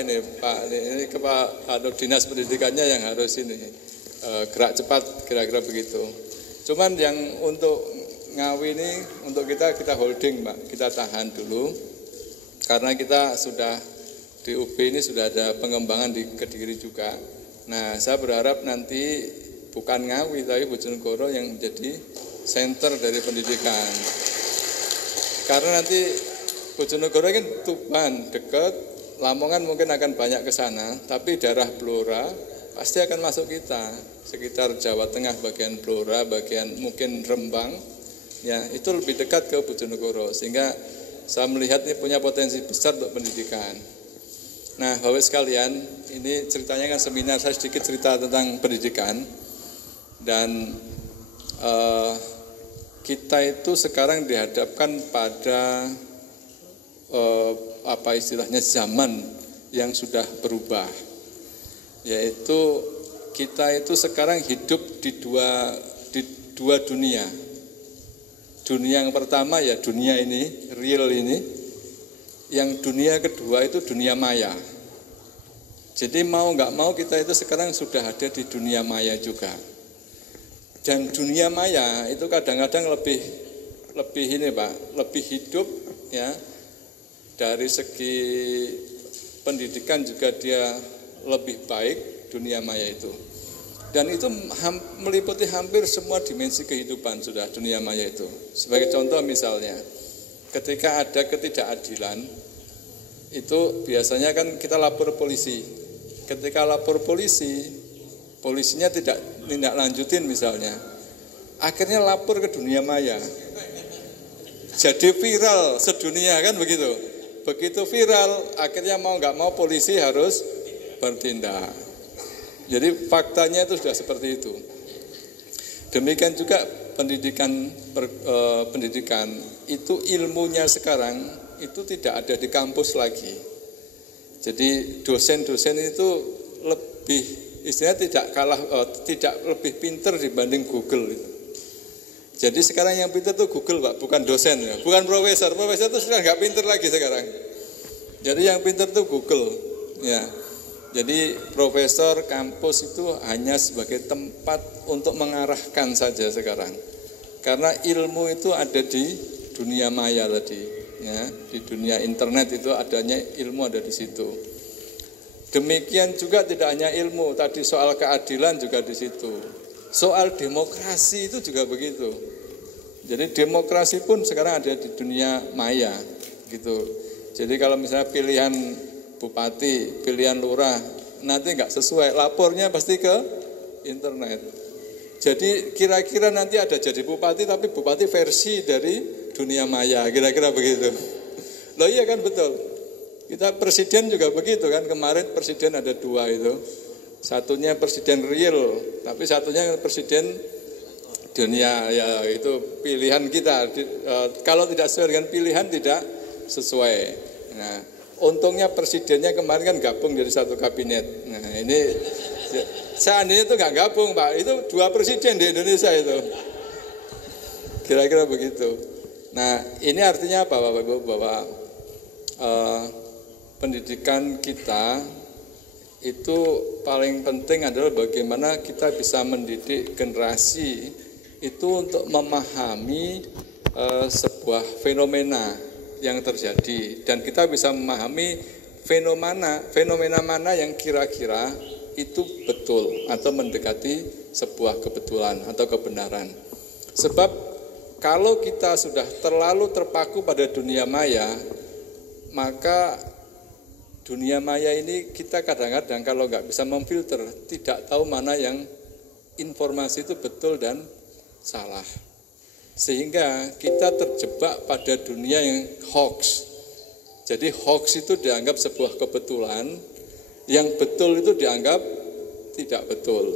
ini Pak, ini Kepala Dinas Pendidikannya yang harus ini gerak cepat, kira-kira begitu. Cuman yang untuk Ngawi ini untuk kita holding Pak, kita tahan dulu karena kita sudah di UB ini sudah ada pengembangan di Kediri juga. Nah, saya berharap nanti bukan Ngawi tapi Bojonegoro yang menjadi center dari pendidikan. Karena nanti Bojonegoro kan Tuban dekat, Lamongan mungkin akan banyak ke sana, tapi daerah Blora pasti akan masuk kita, sekitar Jawa Tengah bagian Blora, bagian mungkin Rembang, ya itu lebih dekat ke Bojonegoro, sehingga saya melihat ini punya potensi besar untuk pendidikan. Nah, Bapak sekalian, ini ceritanya kan seminar, saya sedikit cerita tentang pendidikan, dan kita itu sekarang dihadapkan pada apa istilahnya zaman yang sudah berubah, yaitu kita itu sekarang hidup di dua dunia. Dunia yang pertama ya dunia ini, real ini. Yang dunia kedua itu dunia maya. Jadi mau nggak mau kita itu sekarang sudah ada di dunia maya juga. Dan dunia maya itu kadang-kadang lebih ini Pak, lebih hidup ya. Dari segi pendidikan juga dia lebih baik dunia maya itu. Dan itu meliputi hampir semua dimensi kehidupan sudah dunia maya itu. Sebagai contoh misalnya, ketika ada ketidakadilan, itu biasanya kan kita lapor polisi. Ketika lapor polisi, polisinya tidak tindak lanjutin misalnya. Akhirnya lapor ke dunia maya. Jadi viral sedunia kan begitu. Begitu viral, akhirnya mau nggak mau polisi harus bertindak. Jadi faktanya itu sudah seperti itu. Demikian juga pendidikan itu ilmunya sekarang itu tidak ada di kampus lagi. Jadi dosen-dosen itu lebih istilahnya tidak lebih pinter dibanding Google itu. Jadi sekarang yang pinter itu Google Pak, bukan dosen ya, bukan profesor. Profesor itu sudah nggak pinter lagi sekarang. Jadi yang pinter itu Google ya. Jadi profesor kampus itu hanya sebagai tempat untuk mengarahkan saja sekarang. Karena ilmu itu ada di dunia maya tadi, ya, di dunia internet itu adanya ilmu ada di situ. Demikian juga tidak hanya ilmu, tadi soal keadilan juga di situ. Soal demokrasi itu juga begitu. Jadi demokrasi pun sekarang ada di dunia maya, gitu. Jadi kalau misalnya pilihan bupati, pilihan lurah, nanti nggak sesuai, lapornya pasti ke internet. Jadi kira-kira nanti ada jadi bupati, tapi bupati versi dari dunia maya, kira-kira begitu. Loh iya kan betul. Kita presiden juga begitu kan, kemarin presiden ada dua itu. Satunya presiden real, tapi satunya presiden dunia, ya itu pilihan kita. Kalau tidak sesuai dengan pilihan tidak sesuai. Nah, untungnya presidennya kemarin kan gabung jadi satu kabinet. Nah ini seandainya itu nggak gabung Pak, itu dua presiden di Indonesia itu. Kira-kira begitu. Nah ini artinya apa Bapak Ibu, bahwa pendidikan kita itu paling penting adalah bagaimana kita bisa mendidik generasi itu untuk memahami sebuah fenomena yang terjadi, dan kita bisa memahami fenomena mana yang kira-kira itu betul atau mendekati sebuah kebetulan atau kebenaran. Sebab kalau kita sudah terlalu terpaku pada dunia maya, maka dunia maya ini kita kadang-kadang kalau nggak bisa memfilter, tidak tahu mana yang informasi itu betul dan salah. Sehingga kita terjebak pada dunia yang hoax. Jadi hoax itu dianggap sebuah kebetulan, yang betul itu dianggap tidak betul.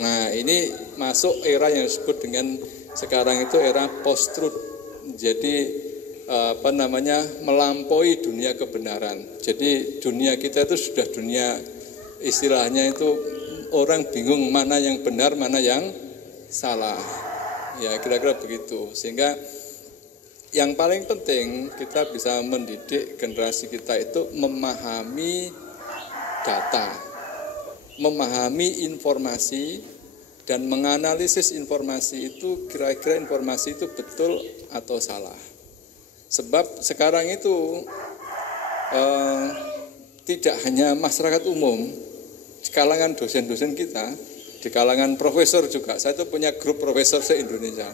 Nah ini masuk era yang disebut dengan sekarang itu era post-truth. Jadi melampaui dunia kebenaran. Jadi dunia kita itu sudah dunia istilahnya itu orang bingung mana yang benar, mana yang salah. Ya kira-kira begitu. Sehingga yang paling penting kita bisa mendidik generasi kita itu memahami data, memahami informasi dan menganalisis informasi itu, kira-kira informasi itu betul atau salah. Sebab sekarang itu tidak hanya masyarakat umum, di kalangan dosen-dosen kita, di kalangan profesor juga. Saya itu punya grup profesor se-Indonesia.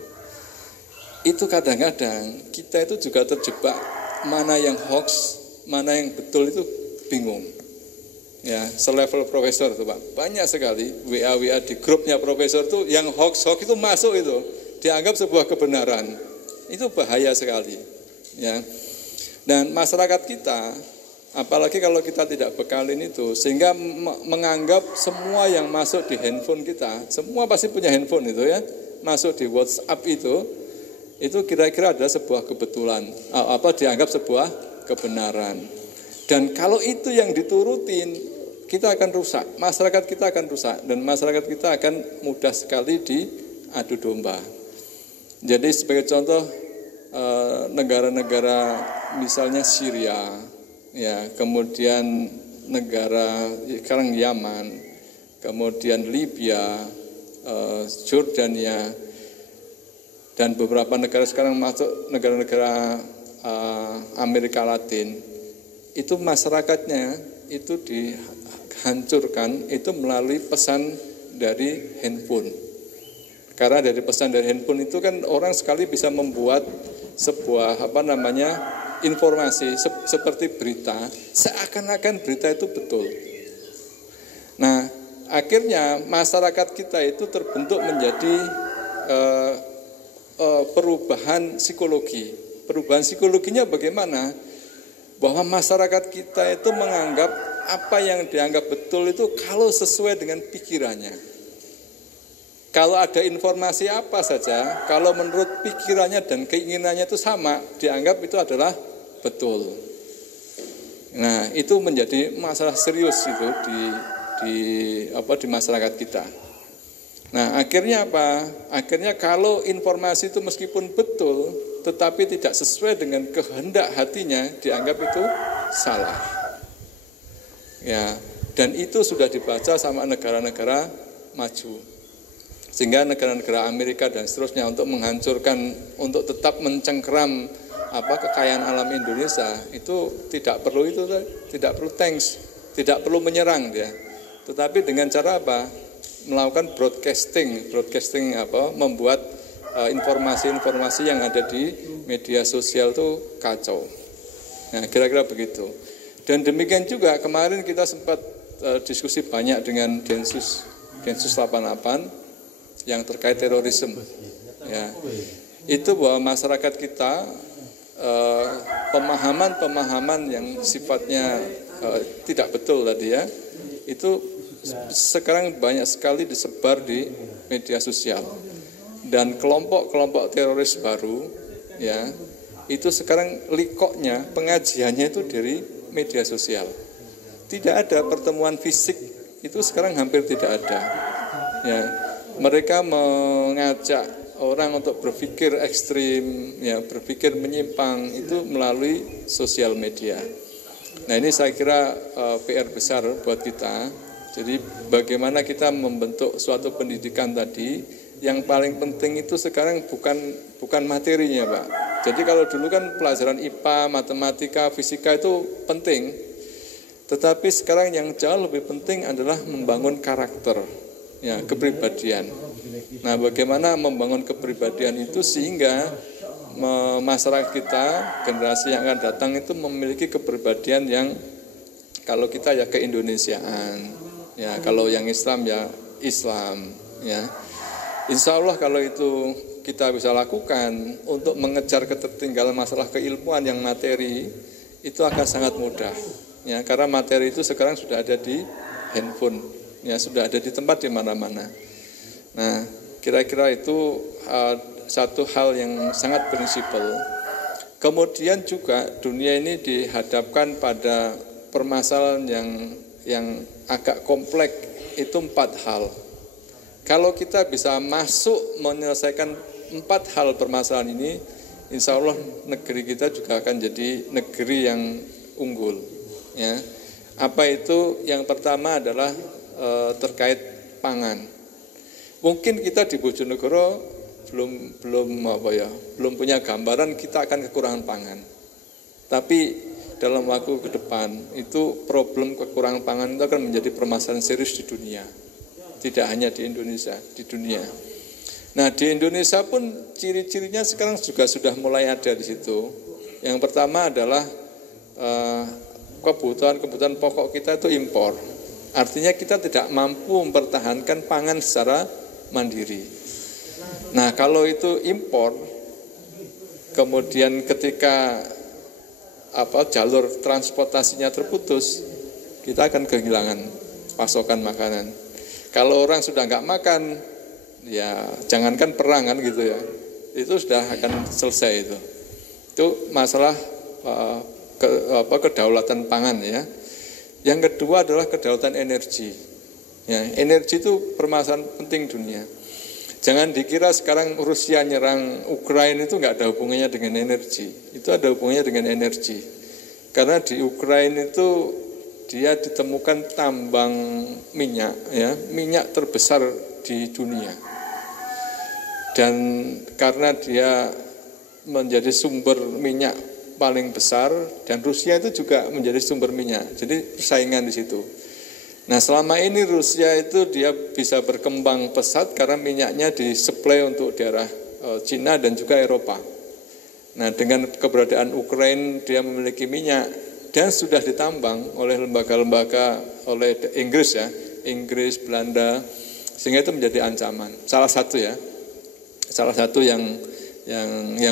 Itu kadang-kadang kita itu juga terjebak, mana yang hoax, mana yang betul itu bingung. Ya, selevel profesor itu Pak, banyak sekali WA di grupnya profesor itu yang hoax itu masuk itu, dianggap sebuah kebenaran. Itu bahaya sekali. Ya. Dan masyarakat kita, apalagi kalau kita tidak bekalin itu, sehingga menganggap semua yang masuk di handphone kita, semua pasti punya handphone itu ya, masuk di WhatsApp itu kira-kira ada sebuah kebetulan, dianggap sebuah kebenaran. Dan kalau itu yang diturutin, kita akan rusak, masyarakat kita akan rusak, dan masyarakat kita akan mudah sekali diadu domba. Jadi sebagai contoh, negara-negara misalnya Syria, ya, kemudian negara sekarang Yaman, kemudian Libya, Jordania, dan beberapa negara sekarang masuk negara-negara Amerika Latin, itu masyarakatnya itu dihancurkan itu melalui pesan dari handphone. Karena dari pesan dari handphone itu kan orang sekali bisa membuat sebuah informasi seperti berita, seakan-akan berita itu betul. Nah, akhirnya masyarakat kita itu terbentuk menjadi perubahan psikologi. Perubahan psikologinya bagaimana? Bahwa masyarakat kita itu menganggap apa yang dianggap betul itu kalau sesuai dengan pikirannya. Kalau ada informasi apa saja, kalau menurut pikirannya dan keinginannya itu sama, dianggap itu adalah betul. Nah, itu menjadi masalah serius itu di masyarakat kita. Nah, akhirnya apa? Akhirnya kalau informasi itu meskipun betul, tetapi tidak sesuai dengan kehendak hatinya, dianggap itu salah. Ya, dan itu sudah dibaca sama negara-negara maju. Sehingga negara-negara Amerika dan seterusnya untuk menghancurkan, untuk tetap mencengkeram kekayaan alam Indonesia, itu tidak perlu tanks, tidak perlu menyerang dia. Tetapi dengan cara apa? Melakukan broadcasting membuat informasi-informasi yang ada di media sosial itu kacau. Nah, kira-kira begitu. Dan demikian juga kemarin kita sempat diskusi banyak dengan Densus 88 yang terkait terorisme. Ya, itu bahwa masyarakat kita pemahaman yang sifatnya tidak betul tadi ya, itu sekarang banyak sekali disebar di media sosial. Dan kelompok-kelompok teroris baru ya, itu sekarang likoknya, pengajiannya itu dari media sosial. Tidak ada pertemuan fisik, itu sekarang hampir tidak ada. Ya, mereka mengajak orang untuk berpikir ekstrim, ya, berpikir menyimpang itu melalui sosial media. Nah, ini saya kira PR besar buat kita. Jadi bagaimana kita membentuk suatu pendidikan tadi, yang paling penting itu sekarang bukan materinya, Pak. Jadi kalau dulu kan pelajaran IPA, matematika, fisika itu penting. Tetapi sekarang yang jauh lebih penting adalah membangun karakter, ya, kepribadian. Nah, bagaimana membangun kepribadian itu sehingga masyarakat kita, generasi yang akan datang itu memiliki kepribadian yang kalau kita ya keindonesiaan, ya, kalau yang Islam ya Islam, ya. Insya Allah kalau itu kita bisa lakukan untuk mengejar ketertinggalan masalah keilmuan yang materi, itu akan sangat mudah. Ya, karena materi itu sekarang sudah ada di handphone, ya, sudah ada di tempat di mana-mana. Nah, kira-kira itu satu hal yang sangat prinsipal. Kemudian juga dunia ini dihadapkan pada permasalahan yang agak kompleks, itu 4 hal. Kalau kita bisa masuk menyelesaikan 4 hal permasalahan ini, insya Allah negeri kita juga akan jadi negeri yang unggul. Ya. Apa itu? Yang pertama adalah terkait pangan. Mungkin kita di Bojonegoro belum punya gambaran kita akan kekurangan pangan. Tapi dalam waktu ke depan itu problem kekurangan pangan itu akan menjadi permasalahan serius di dunia. Tidak hanya di Indonesia, di dunia. Nah, di Indonesia pun ciri-cirinya sekarang juga sudah mulai ada di situ. Yang pertama adalah kebutuhan pokok kita itu impor. Artinya kita tidak mampu mempertahankan pangan secara mandiri. Nah, kalau itu impor, kemudian ketika jalur transportasinya terputus, kita akan kehilangan pasokan makanan. Kalau orang sudah nggak makan, ya jangankan perang kan gitu ya, itu sudah akan selesai itu. Itu masalah kedaulatan pangan ya. Yang kedua adalah kedaulatan energi. Ya, energi itu permasalahan penting dunia. Jangan dikira sekarang Rusia nyerang Ukraina itu nggak ada hubungannya dengan energi. Itu ada hubungannya dengan energi. Karena di Ukraina itu dia ditemukan tambang minyak, ya, minyak terbesar di dunia. Dan karena dia menjadi sumber minyak paling besar, dan Rusia itu juga menjadi sumber minyak. Jadi persaingan di situ. Nah, selama ini Rusia itu dia bisa berkembang pesat karena minyaknya disuplai untuk daerah Cina dan juga Eropa. Nah, dengan keberadaan Ukraina dia memiliki minyak dan sudah ditambang oleh lembaga-lembaga, oleh Inggris ya, Inggris, Belanda, sehingga itu menjadi ancaman. Salah satu yang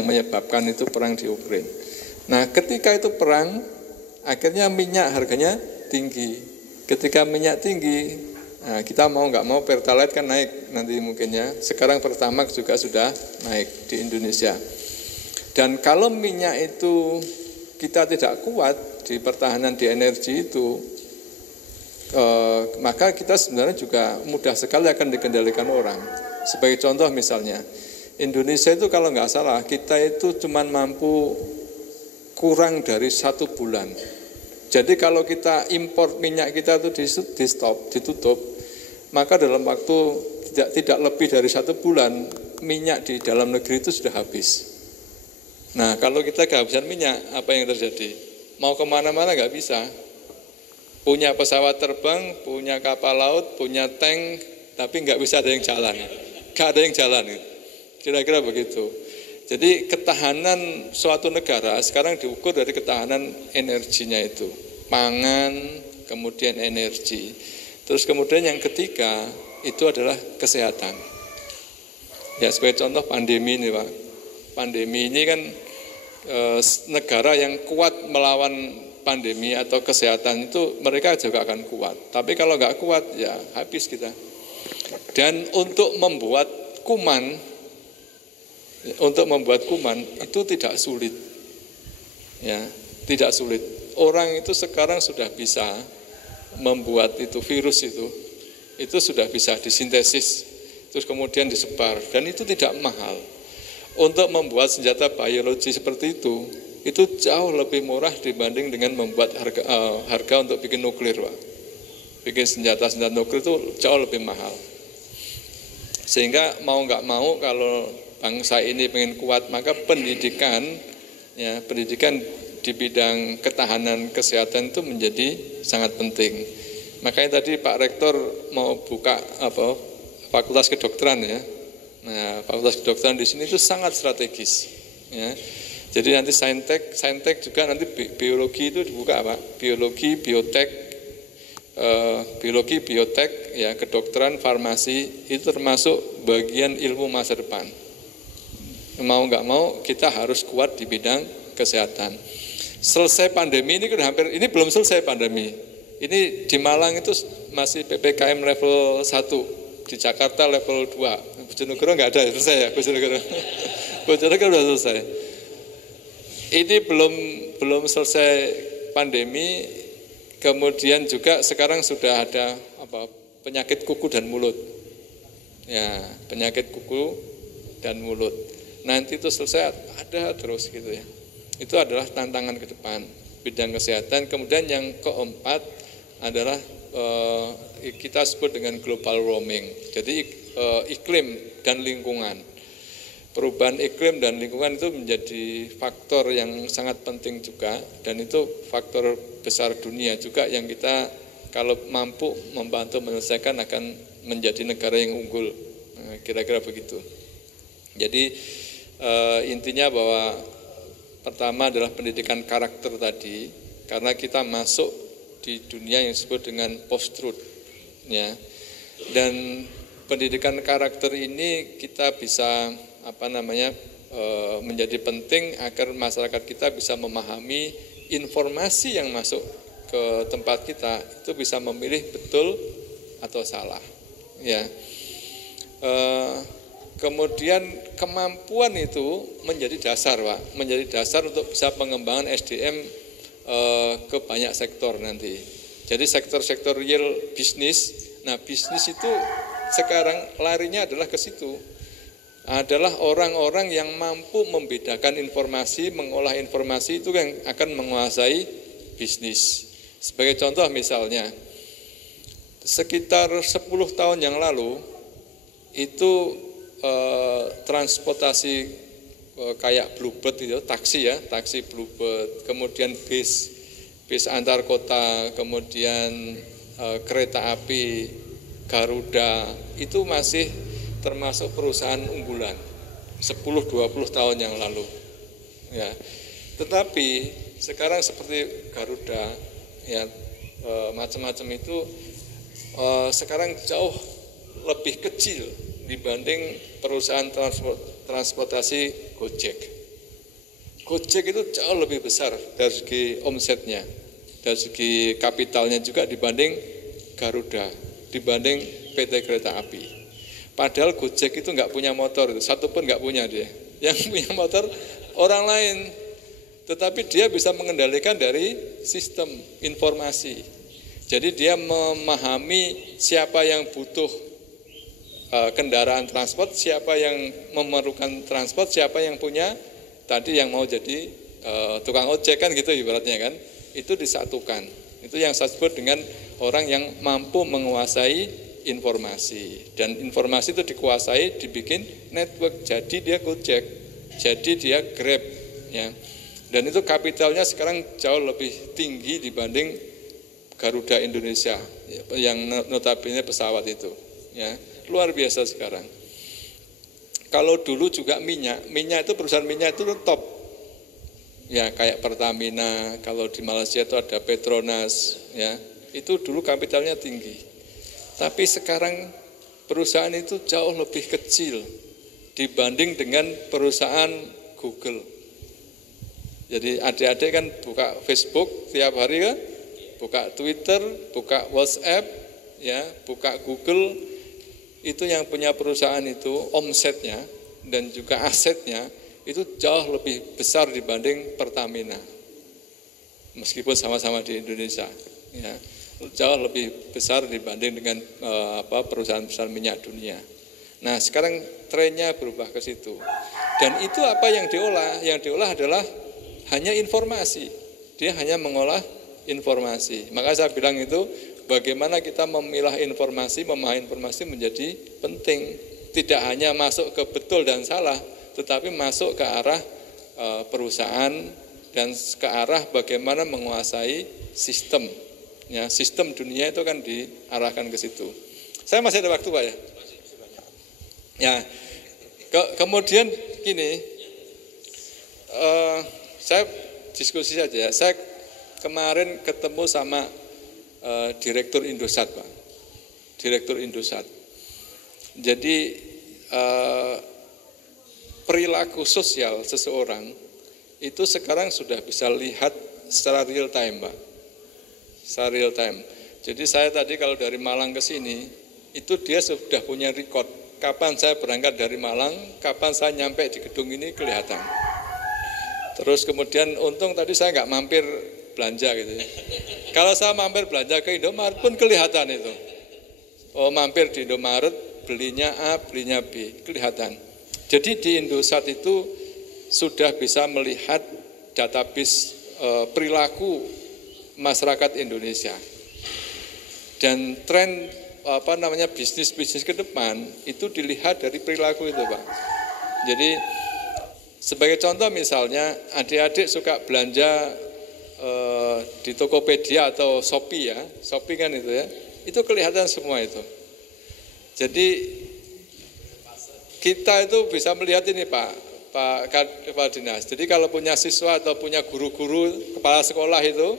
menyebabkan itu perang di Ukraina. Nah, ketika itu perang, akhirnya minyak harganya tinggi. Ketika minyak tinggi, nah kita mau nggak mau Pertalite kan naik nanti mungkin ya. Sekarang Pertamax juga sudah naik di Indonesia. Dan kalau minyak itu kita tidak kuat di pertahanan di energi itu, maka kita sebenarnya juga mudah sekali akan dikendalikan orang. Sebagai contoh misalnya, Indonesia itu kalau nggak salah, kita itu cuma mampu kurang dari 1 bulan. Jadi kalau kita impor minyak kita itu ditutup, maka dalam waktu tidak lebih dari 1 bulan, minyak di dalam negeri itu sudah habis. Nah, kalau kita kehabisan minyak, apa yang terjadi? Mau kemana-mana nggak bisa. Punya pesawat terbang, punya kapal laut, punya tank, tapi nggak bisa ada yang jalan. Nggak ada yang jalan. Kira-kira begitu. Jadi ketahanan suatu negara sekarang diukur dari ketahanan energinya itu. Pangan, kemudian energi. Terus kemudian yang ketiga itu adalah kesehatan. Ya, sebagai contoh pandemi ini Pak. Pandemi ini kan negara yang kuat melawan pandemi atau kesehatan itu mereka juga akan kuat. Tapi kalau nggak kuat ya habis kita. Dan untuk membuat kuman itu tidak sulit. Ya, tidak sulit. Orang itu sekarang sudah bisa membuat itu virus itu sudah bisa disintesis, terus kemudian disebar, dan itu tidak mahal. Untuk membuat senjata biologi seperti itu jauh lebih murah dibanding dengan membuat harga untuk bikin nuklir, Pak. Bikin senjata nuklir itu jauh lebih mahal. Sehingga mau nggak mau kalau bangsa ini pengen kuat, maka pendidikan di bidang ketahanan kesehatan itu menjadi sangat penting. Makanya tadi Pak Rektor mau buka fakultas kedokteran ya. Nah, fakultas kedokteran di sini itu sangat strategis. Ya. Jadi nanti saintek juga nanti biologi itu dibuka Pak. Biologi, biotek, ya kedokteran, farmasi itu termasuk bagian ilmu masa depan. Mau nggak mau kita harus kuat di bidang kesehatan. Selesai pandemi ini ini belum selesai pandemi. Ini di Malang itu masih PPKM level 1, di Jakarta level 2. Bojonegoro nggak ada, selesai ya Bojonegoro. Bojonegoro sudah selesai. Ini belum selesai pandemi, kemudian juga sekarang sudah ada penyakit kuku dan mulut. Ya, penyakit kuku dan mulut. Nanti itu selesai ada terus gitu ya. Itu adalah tantangan ke depan bidang kesehatan. Kemudian yang keempat adalah kita sebut dengan global warming. Jadi iklim dan lingkungan. Perubahan iklim dan lingkungan itu menjadi faktor yang sangat penting juga, dan itu faktor besar dunia juga yang kita kalau mampu membantu menyelesaikan akan menjadi negara yang unggul. Kira-kira begitu. Jadi intinya bahwa pertama adalah pendidikan karakter tadi, karena kita masuk di dunia yang disebut dengan post-truth, ya. Dan pendidikan karakter ini kita bisa menjadi penting agar masyarakat kita bisa memahami informasi yang masuk ke tempat kita itu bisa memilih betul atau salah, ya. Kemudian kemampuan itu menjadi dasar, Pak, menjadi dasar untuk bisa pengembangan SDM ke banyak sektor nanti. Jadi sektor-sektor real bisnis, nah bisnis itu sekarang larinya adalah ke situ. Adalah orang-orang yang mampu membedakan informasi, mengolah informasi itu yang akan menguasai bisnis. Sebagai contoh misalnya, sekitar 10 tahun yang lalu itu transportasi kayak Bluebird itu, taksi Bluebird, kemudian bis antar kota, kemudian kereta api Garuda, itu masih termasuk perusahaan unggulan 10-20 tahun yang lalu, ya. Tetapi sekarang seperti Garuda, ya, macam-macam itu sekarang jauh lebih kecil dibanding perusahaan transportasi Gojek. Gojek itu jauh lebih besar dari segi omsetnya, dari segi kapitalnya juga dibanding Garuda, dibanding PT Kereta Api. Padahal Gojek itu nggak punya motor, satu pun nggak punya dia. Yang punya motor orang lain, tetapi dia bisa mengendalikan dari sistem informasi. Jadi dia memahami siapa yang butuh kendaraan transport, siapa yang memerlukan transport, siapa yang punya tadi yang mau jadi tukang ojek kan gitu ibaratnya kan. Itu disatukan. Itu yang saya sebut dengan orang yang mampu menguasai informasi, dan informasi itu dikuasai, dibikin network, jadi dia Gojek, jadi dia Grab, ya. Dan itu kapitalnya sekarang jauh lebih tinggi dibanding Garuda Indonesia, yang notabene pesawat itu, ya. Luar biasa sekarang. Kalau dulu juga minyak itu perusahaan minyak itu top, ya, kayak Pertamina. Kalau di Malaysia itu ada Petronas, ya, itu dulu kapitalnya tinggi. Tapi sekarang perusahaan itu jauh lebih kecil dibanding dengan perusahaan Google. Jadi adik-adik kan buka Facebook tiap hari kan, buka Twitter, buka WhatsApp, ya, buka Google, itu yang punya perusahaan itu omsetnya dan juga asetnya itu jauh lebih besar dibanding Pertamina. Meskipun sama-sama di Indonesia, ya. Jauh lebih besar dibanding dengan perusahaan-perusahaan minyak dunia. Nah, sekarang trennya berubah ke situ. Dan itu apa yang diolah? Yang diolah adalah hanya informasi. Dia hanya mengolah informasi. Maka saya bilang itu bagaimana kita memilah informasi, memahami informasi menjadi penting. Tidak hanya masuk ke betul dan salah, tetapi masuk ke arah perusahaan dan ke arah bagaimana menguasai sistem. Ya, sistem dunia itu kan diarahkan ke situ. Saya masih ada waktu, Pak, ya? Ya, kemudian gini, saya diskusi saja ya. Saya kemarin ketemu sama Direktur Indosat, Pak. Direktur Indosat. Jadi perilaku sosial seseorang itu sekarang sudah bisa lihat secara real time, Pak. Secara real time. Jadi saya tadi kalau dari Malang ke sini, itu dia sudah punya record. Kapan saya berangkat dari Malang, kapan saya nyampe di gedung ini kelihatan. Terus kemudian untung tadi saya nggak mampir belanja gitu ya. Kalau saya mampir belanja ke Indomaret pun kelihatan itu. Oh, mampir di Indomaret, belinya A, belinya B, kelihatan. Jadi di Indosat itu sudah bisa melihat database perilaku masyarakat Indonesia. Dan tren bisnis ke depan itu dilihat dari perilaku itu, Pak. Jadi sebagai contoh misalnya adik-adik suka belanja di Tokopedia atau Shopee ya, Shopee kan itu ya, itu kelihatan semua itu. Jadi kita itu bisa melihat ini Pak Kepala Dinas. Jadi kalau punya siswa atau punya guru-guru kepala sekolah itu,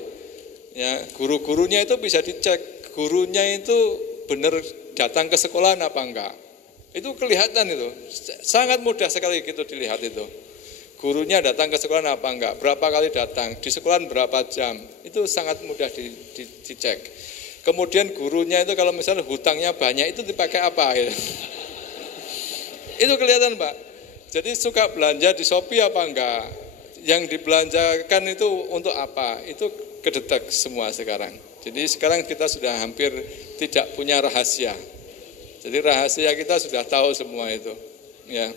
ya guru-gurunya itu bisa dicek, gurunya itu benar datang ke sekolah apa enggak. Itu kelihatan itu, sangat mudah sekali gitu dilihat itu. Gurunya datang ke sekolah apa enggak, berapa kali datang, di sekolah berapa jam, itu sangat mudah dicek. Kemudian gurunya itu kalau misalnya hutangnya banyak itu dipakai apa gitu. Itu kelihatan Pak. Jadi suka belanja di Shopee apa enggak, yang dibelanjakan itu untuk apa, itu kedetek semua sekarang. Jadi sekarang kita sudah hampir tidak punya rahasia. Jadi rahasia kita sudah tahu semua itu. Ya.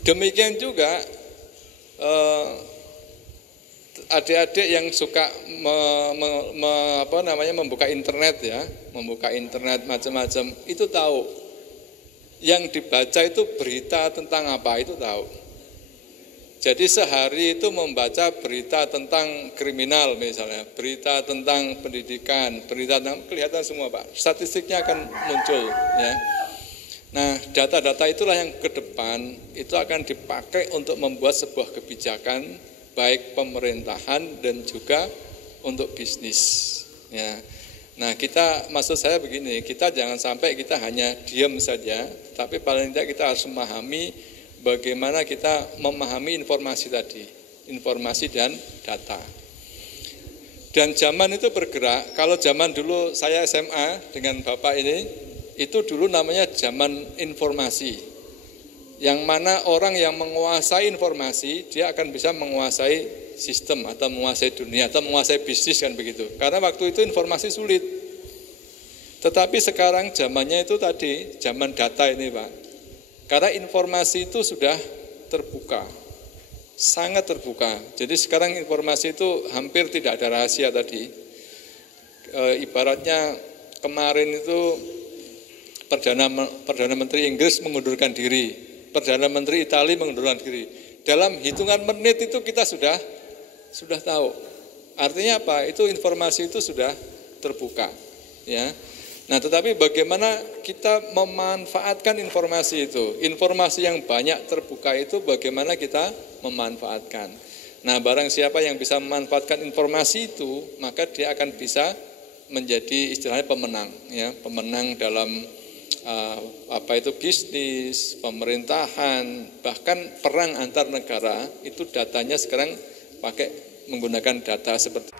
Demikian juga adik-adik yang suka membuka internet ya, membuka internet macam-macam, itu tahu. Yang dibaca itu berita tentang apa itu tahu. Jadi sehari itu membaca berita tentang kriminal misalnya, berita tentang pendidikan, berita tentang kelihatan semua Pak. Statistiknya akan muncul ya. Nah, data-data itulah yang ke depan itu akan dipakai untuk membuat sebuah kebijakan baik pemerintahan dan juga untuk bisnis. Ya. Nah, maksud saya begini, kita jangan sampai kita hanya diam saja, tapi paling tidak kita harus memahami bagaimana kita memahami informasi tadi, informasi dan data. Dan zaman itu bergerak, kalau zaman dulu saya SMA dengan Bapak ini, itu dulu namanya zaman informasi. Yang mana orang yang menguasai informasi, dia akan bisa menguasai sistem atau menguasai dunia atau menguasai bisnis kan begitu. Karena waktu itu informasi sulit. Tetapi sekarang zamannya itu tadi, zaman data ini Pak. Karena informasi itu sudah terbuka, sangat terbuka. Jadi sekarang informasi itu hampir tidak ada rahasia tadi. Ibaratnya kemarin itu Perdana Menteri Inggris mengundurkan diri, Perdana Menteri Italia mengundurkan diri. Dalam hitungan menit itu kita sudah tahu. Artinya apa? Itu informasi itu sudah terbuka. Ya. Nah, tetapi bagaimana kita memanfaatkan informasi itu? Informasi yang banyak terbuka itu bagaimana kita memanfaatkan? Nah, barang siapa yang bisa memanfaatkan informasi itu, maka dia akan bisa menjadi istilahnya pemenang, ya, pemenang dalam bisnis, pemerintahan, bahkan perang antar negara itu datanya sekarang menggunakan data seperti